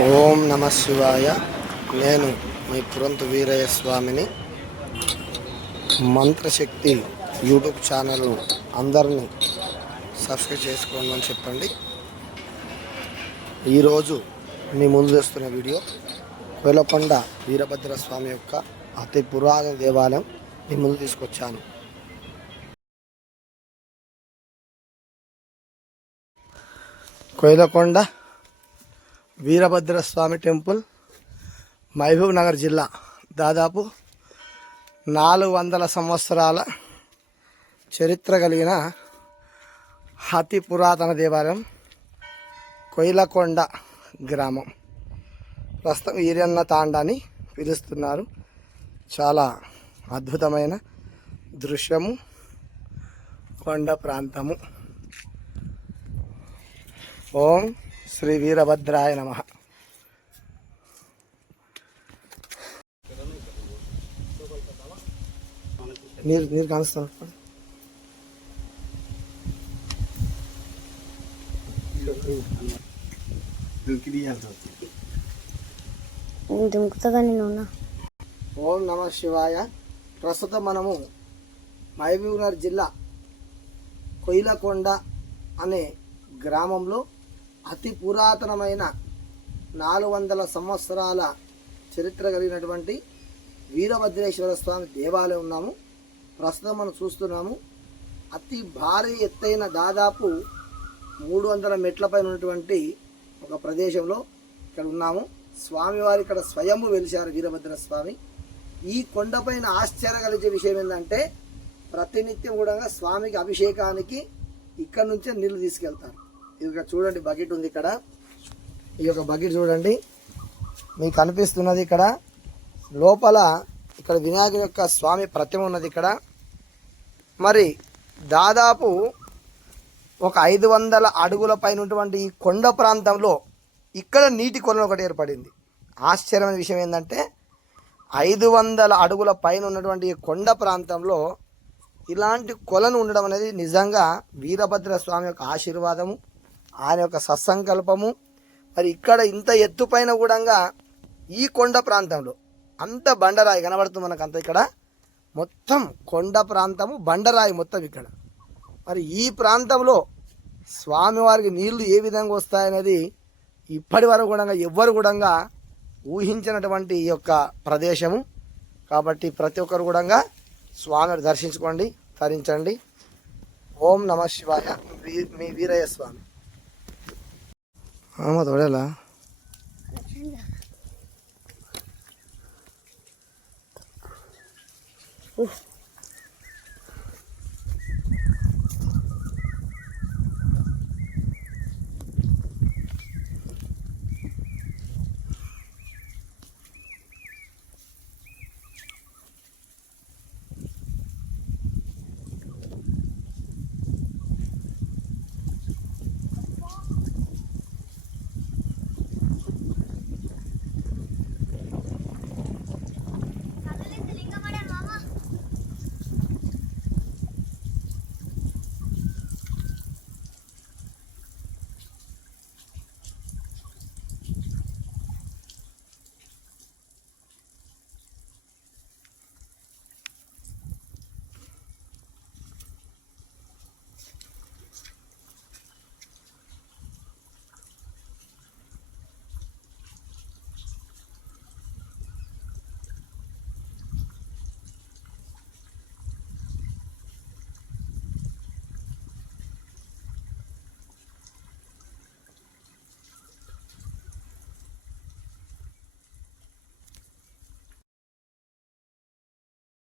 ఓం నమ శివాయ. నేను మీ పురంతు వీరయ్య స్వామిని. మంత్రశక్తి యూట్యూబ్ ఛానల్ అందరినీ సబ్స్క్రైబ్ చేసుకోండి అని చెప్పండి. ఈరోజు మీ ముందు చేస్తున్న వీడియో వేలకొండ వీరభద్ర స్వామి యొక్క అతి పురాతన దేవాలయం మీ ముందు తీసుకొచ్చాను. కోయిలకొండ వీరభద్ర స్వామి టెంపుల్ మహబూబ్ నగర్ జిల్లా. దాదాపు నాలుగు వందల సంవత్సరాల చరిత్ర కలిగిన అతి పురాతన దేవాలయం కొయిలకొండ గ్రామం. ప్రస్తుతం ఈరన్న తాండాని పిలుస్తున్నారు. చాలా అద్భుతమైన దృశ్యము కొండ ప్రాంతము. ఓం శ్రీ వీరభద్రాయ నమ. నీరు నీరు కానిస్తాను నేను ఓం నమ శివాయ. ప్రస్తుతం మనము మహబూబ్నగర్ జిల్లా కొయిలకొండ అనే గ్రామంలో అతి పురాతనమైన నాలుగు వందల సంవత్సరాల చరిత్ర కలిగినటువంటి వీరభద్రేశ్వర స్వామి దేవాలయం ఉన్నాము. ప్రస్తుతం మనం చూస్తున్నాము. అతి భారీ ఎత్తైన దాదాపు మూడు వందల మెట్లపైన ఉన్నటువంటి ఒక ప్రదేశంలో ఇక్కడ ఉన్నాము. స్వామివారి ఇక్కడ స్వయంభు వెలిశారు వీరభద్ర స్వామి. ఈ కొండపైన ఆశ్చర్య కలిగే విషయం ఏంటంటే ప్రతినిత్యం కూడా స్వామికి అభిషేకానికి ఇక్కడ నుంచే నీళ్ళు తీసుకెళ్తారు. ఇది చూడండి బకెట్ ఉంది ఇక్కడ. ఈ యొక్క బకెట్ చూడండి. మీకు కనిపిస్తున్నది ఇక్కడ. లోపల ఇక్కడ వినాయక యొక్క స్వామి ప్రతిమ ఉన్నది ఇక్కడ. మరి దాదాపు ఒక ఐదు వందల అడుగుల పైన ఉన్నటువంటి ఈ కొండ ప్రాంతంలో ఇక్కడ నీటి కొలను ఒకటి ఏర్పడింది. ఆశ్చర్యమైన విషయం ఏంటంటే ఐదు వందల అడుగుల పైన ఉన్నటువంటి ఈ కొండ ప్రాంతంలో ఇలాంటి కొలను ఉండడం అనేది నిజంగా వీరభద్ర స్వామి యొక్క ఆశీర్వాదము. ఆయన యొక్క సత్సంకల్పము మరి ఇక్కడ ఇంత ఎత్తుపైన కూడా ఈ కొండ ప్రాంతంలో అంత బండరాయి కనబడుతుంది మనకు అంత ఇక్కడ. మొత్తం కొండ ప్రాంతము బండరాయి మొత్తం ఇక్కడ. మరి ఈ ప్రాంతంలో స్వామివారికి నీళ్ళు ఏ విధంగా వస్తాయనేది ఇప్పటి వరకు కూడా ఎవ్వరు కూడా ఊహించినటువంటి ఈ యొక్క ప్రదేశము. కాబట్టి ప్రతి ఒక్కరు కూడా స్వామిని దర్శించుకోండి తరించండి. ఓం నమ శివాయ. వీ- మీ Veerayya Swamy. Vamos a doblarla. Uf.